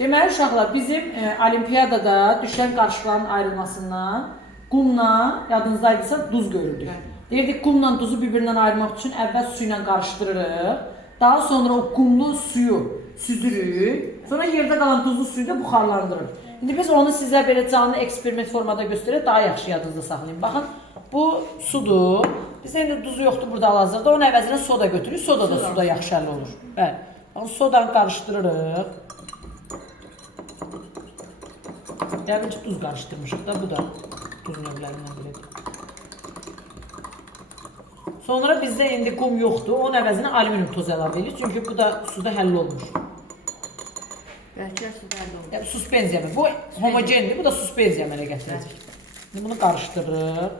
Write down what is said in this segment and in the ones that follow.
Deməli uşaqlar, bizim olimpiyadada düşən qarışıqların ayrılmasından qumla, yadınızdaydısa duz görürdük. Deyirdik, qumla duzu bir-birindən ayırmaq üçün əvvəl su ilə qarışdırırıq. Daha sonra o qumlu suyu süzürük. Sonra yerdə qalan duzlu suyu da buxarlandırırıq. İndi biz onu sizə belə canlı eksperiment formada göstərək, daha yaxşı yadınızda saxlayın. Baxın, bu sudur. Bizdə indi duzu yoxdur burada hal-hazırda. Onun əvəzinə soda götürürük. Soda da suda yaxşı həll olur. Bəli. Baxın, sodanı qarışdırırıq. Yəqin ki, duz qarışdırmışıq da, bu da duz növlərindən biridir. Sonra bizdə indi qum yoxdur, onun əvəzinə alüminium tozu əlavə edirik, çünki bu da suda həll olmuş. Bəlkə suda həll olmuş. Suspenziya, bu homogendir, bu da suspenziya əmələ gətirəcək. İndi bunu qarışdırırıq.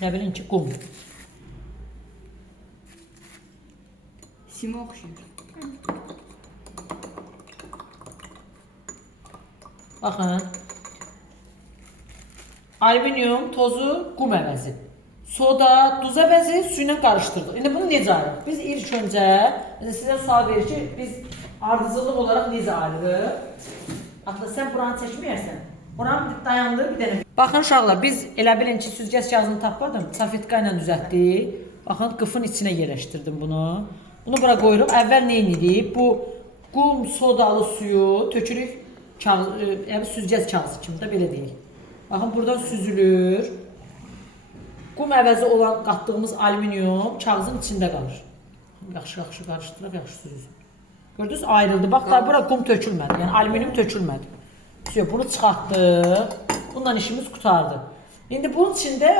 Nə bilin ki, qum. Simə oxşuyur. Baxın. Alüminium tozu qum əvəzi. Soda, duz əvəzi su ilə qarışdırdıq. İndi bunu necə ayırıq? Biz ilk öncə sizə sual verir ki, biz ardıcıllıq olaraq necə ayırırıq? Axı sən buranı çəkməyərsən. Buranı dayandır bir dənə. Baxın uşaqlar, biz elə bilin ki, süzgəc cihazını tapmadım. Safetka ilə düzəltdik. Baxın, qıfın içinə yerləşdirdim bunu. Bunu bura qoyuruq. Əvvəl nə edirik? Bu qum sodalı suyu tökürük. Süzgəc kağızı kimi də belə deyək. Baxın, buradan süzülür. Qum əvəzi olan qatdığımız alüminium kağızın içində qalır. Yaxşı qarışdıraq, yaxşı süzülür. Gördünüz, ayrıldı. Bax, bura qum tökülmədi, yəni alüminium tökülmədi. Bunu çıxartdıq. Bundan işimiz qutardı. İndi bunun içində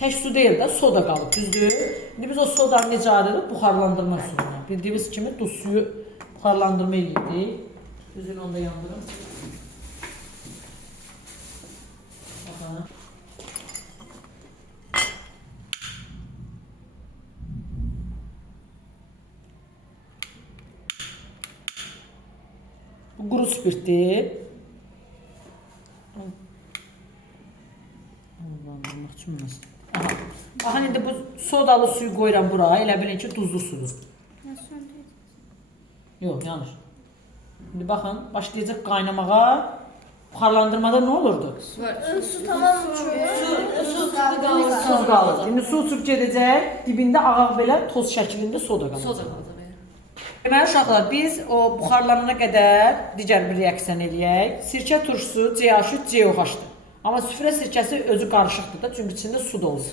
tək su deyil də, soda qalıb, düzdür? İndi biz o sodanı necə ayırırıq? Buxarlandırma suyuna. Bildiyimiz kimi duz suyu buxarlandırma edirdik. Düzünü onu da yandırın. Baxın. Bu quru spirtdir. Baxın, indi bu sodalı suyu qoyuram bura, elə bilin ki, duzlu sudur. Yox, yanlış. İndi baxın, başlayacaq qaynamağa. Buxarlandırmada nə olurdu? Su tamam uçur. Su qalır. İndi su uçub gedəcək, dibində ağaq belə toz şəklində soda qalır. Soda qalır. Deməli uşaqlar, biz o buxarlanana qədər digər bir reaksiya eləyək. Sirkə turşusu CH3, COH-dır. Amma süfrə sirkəsi özü qarışıqdır da, çünki içində su da olur.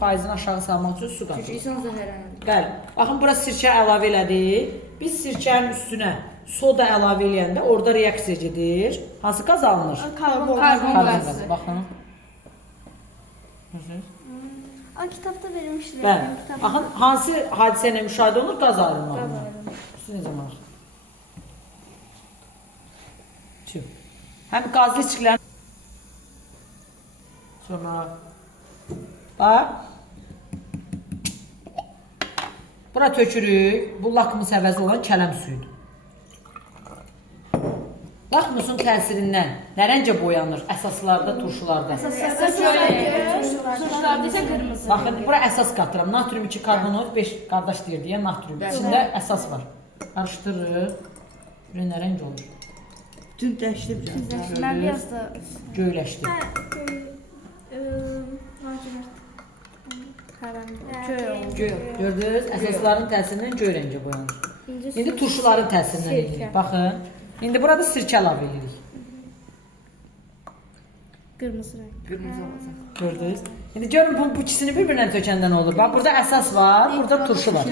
Faizini aşağı salmaq üçün su qalır. Çünki insan zəhərlənir. Bəli. Baxın, bura sirkə əlavə elədik. Biz sirkənin üstünə soda əlavə eləyəndə orada reaksiya gedir. Hansı qaz alınır? Karbon qazı. Baxın. Kitabda verilmişdir. Bəli. Baxın, hansı hadisə ilə müşahidə olunur? Qaz ayrılmağı. Necə maraq? Həm qazlı içkilərin sonra bax bura tökürük. Bu lakmus əvəzi olan kələm suyudur. Lakmusun təsirindən nərəncə boyanır əsaslarda, turşularda. Turşularda isə qırmızı. Baxın, bura əsas qatıram. Natrium 2 karbonat 5 qardaş deyir deyə natrium. İçində əsas var. Qarışdırırıq. Buraya nə rəng olur? Tündləşdi biraz. Mən biraz da Göyləşdi. Gördünüz? Əsasların təsirindən göy rəngə boyanır. İndi turşuların təsirindən edirik. Baxın. İndi burada sirkə əlavə edirik. qırmızı rəng. Qırmızı olacaq. Gördünüz? İndi görün bu ikisini bir-birinə tökəndə nə olur? Bax, burada əsas var, burada turşu var.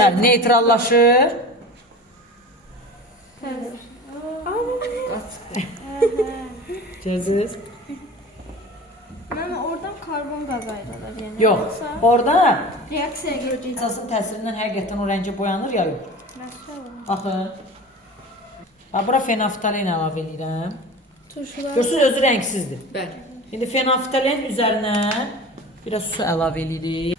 Bəli, neytrallaşır. Gördünüz? Mən oradan karbon qazı ayrılır. Yəni. Yox, orada Reaksiyaya görə əsasın təsirindən həqiqətən o rəngə boyanır ya yox. Baxın. Bax, bura fenaftalin əlavə edirəm. turşular. Görürsünüz, özü rəngsizdir. Bəli. İndi fenaftalin üzərinə biraz su əlavə edirik.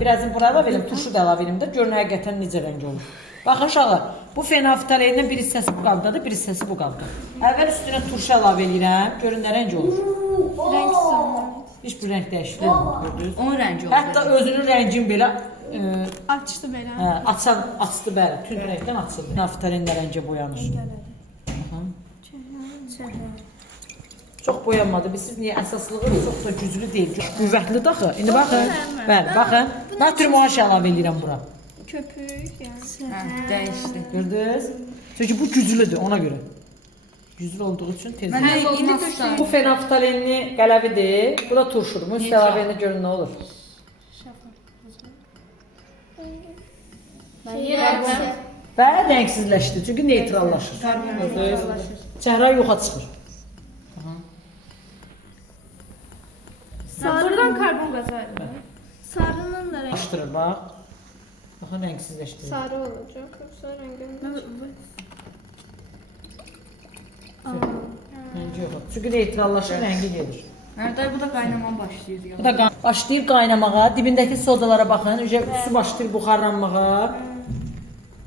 Birazını bura əlavə edim, turşu da əlavə edim də görün həqiqətən necə rəng olur. Baxın uşaqlar, bu fenaftalinin bir hissəsi bu qabdadır, bir hissəsi bu qabda. Əvvəl üstünə turşu əlavə edirəm, görün nə rəng olur. Rəng sanır. Heç bir rəng dəyişikliyi olmur, gördünüz. Onun rəngi olur. Hətta özünün rəngin belə Açdı belə. açdı bəli, tünd rəngdən açıldı. Naftalin də rəngə boyanır. Çox boyanmadı. Biz siz niyə əsaslığı çox da güclü deyil. Qüvvətli daxı. İndi baxın. Bəli, baxın. Natrium OH əlavə edirəm bura. Köpük yəni. Hə, dəyişdi. Gördünüz? Çünki bu güclüdür ona görə. Güclü olduğu üçün tez. Mən indi köşkü. Bu fenaftalinli qələvidir. Bu da turşudur. Bu əlavə görün nə olur. Və rəngsizləşdi. Çünki neytrallaşır. Çəhra yoxa çıxır. Buradan karbon qazı ayrılır. Sarının da rəngi Açdırır bax. Baxın rəngsizləşdirir. sarı olacaq. Yoxsa rəngin. Rəngi yox. Çünki neytrallaşır, rəngi gedir. Hərdə bu da qaynamaya başlayır ya. Bu da başlayır qaynamağa. Dibindəki sodalara baxın. Su başlayır buxarlanmağa.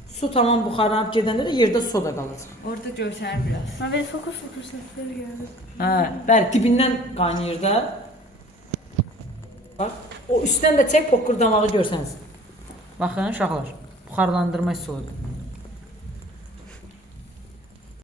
Su tamam buxarlanıb gedəndə də yerdə soda qalacaq. Orada görsənir biraz. Mən fokus səsləri görürəm. Hə, bəli, dibindən qaynayır da. Bax, o üstdən də çək pokurdamağı görsəniz. Baxın uşaqlar, buxarlandırma üsuludur.